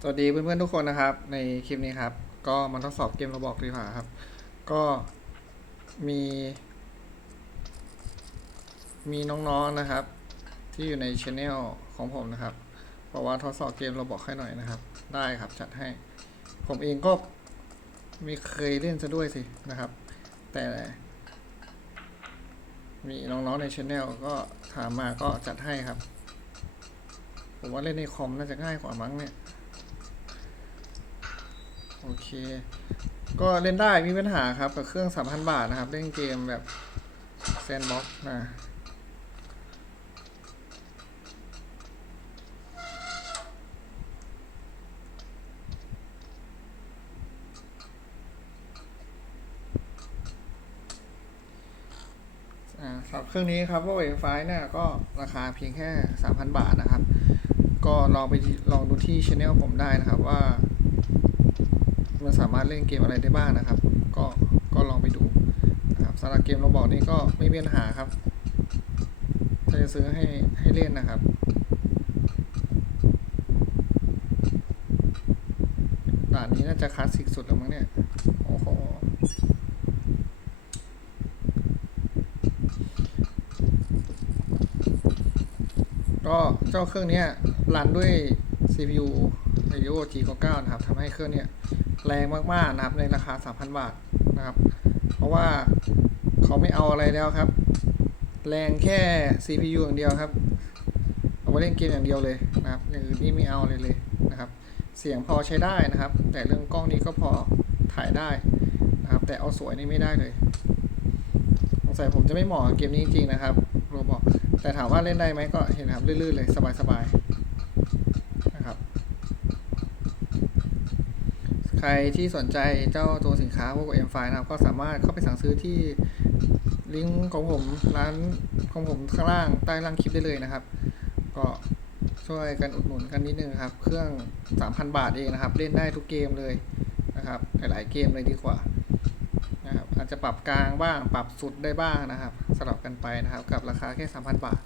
สวัสดีเพื่อนๆทุกคนนะครับ ในคลิปนี้ครับ ก็มาทดสอบเกมราบอกดีกว่าครับ ก็มี มีน้องๆนะครับ ที่อยู่ในช anel ของผมนะครับบอกว่าทดสอบเกมราบอกให้หน่อยนะครับ ได้ครับจัดให้ ผมเองก็ไม่เคยเล่นซะด้วยสินะครับ แต่ มีน้องๆในช anel ก็ถามมาก็จัดให้ครับ ผมว่าเล่นในคอมน่าจะง่ายกว่ามั้งเนี่ย โอเค ก็เล่นได้ไมมีปัญหาครับ กับเครื่อง 3,000 บาทนะครับ เล่นเกมแบบแซนบ็อกนะสำหรับเครื่องนี้ครับว่าเวฟไฟเนี่ยก็ราคาเพียงแค่ 3,000 บาทนะครับ ก็ลองไปลองดูที่ช anel ผมได้นะครับว่า มันสามารถเล่นเกมอะไรได้บ้างนะครับ ก็ก็ลองไปดูนะครับสำหรับเกมเราบอกนี่ก็ไม่มีปัญหาครับ ถ้าจะซื้อให้ให้เล่นนะครับด่านนี้น่าจะคลาสสิกสุดแล้วมั้งเนี่ยโอ้โหก็เจ้าเครื่องนี้รันด้วย CPU Helio G99 นะครับทำให้เครื่องเนี้ยแรงมาก ๆ นะครับในราคา 3,000 บาทนะครับ เพราะว่าเขาไม่เอาอะไรแล้วครับ แรงแค่ CPU อย่างเดียวครับ เอาไว้เล่นเกมอย่างเดียวเลยนะครับอย่างอื่นนี่ไม่เอาเลยเลยนะครับ เสียงพอใช้ได้นะครับ แต่เรื่องกล้องนี้ก็พอถ่ายได้นะครับ แต่เอาสวยนี่ไม่ได้เลยสงสัยผมจะไม่เหมาะกับเกมนี้จริงๆนะครับโรบอกแต่ถามว่าเล่นได้ไหมก็เห็นครับลื่นๆเลยสบายๆนะครับ ใค รที่สนใจเจ้าตัวสินค้าพวก M5 นะครับก็สามารถเข้าไปสั่งซื้อที่ลิงก์ของผมร้านของผมข้างล่างใต้ล่างคลิปได้เลยนะครับ ก็ช่วยกันอุดหนุนกันนิดนึงครับ เครื่อง 3,000 บาทเองนะครับ เล่นได้ทุกเกมเลยนะครับ หลายๆเกมเลยดีกว่านะครับอาจจะปรับกลางบ้างปรับสุดได้บ้างนะครับสลับกันไปนะครับ กับราคาแค่ 3,000 บาท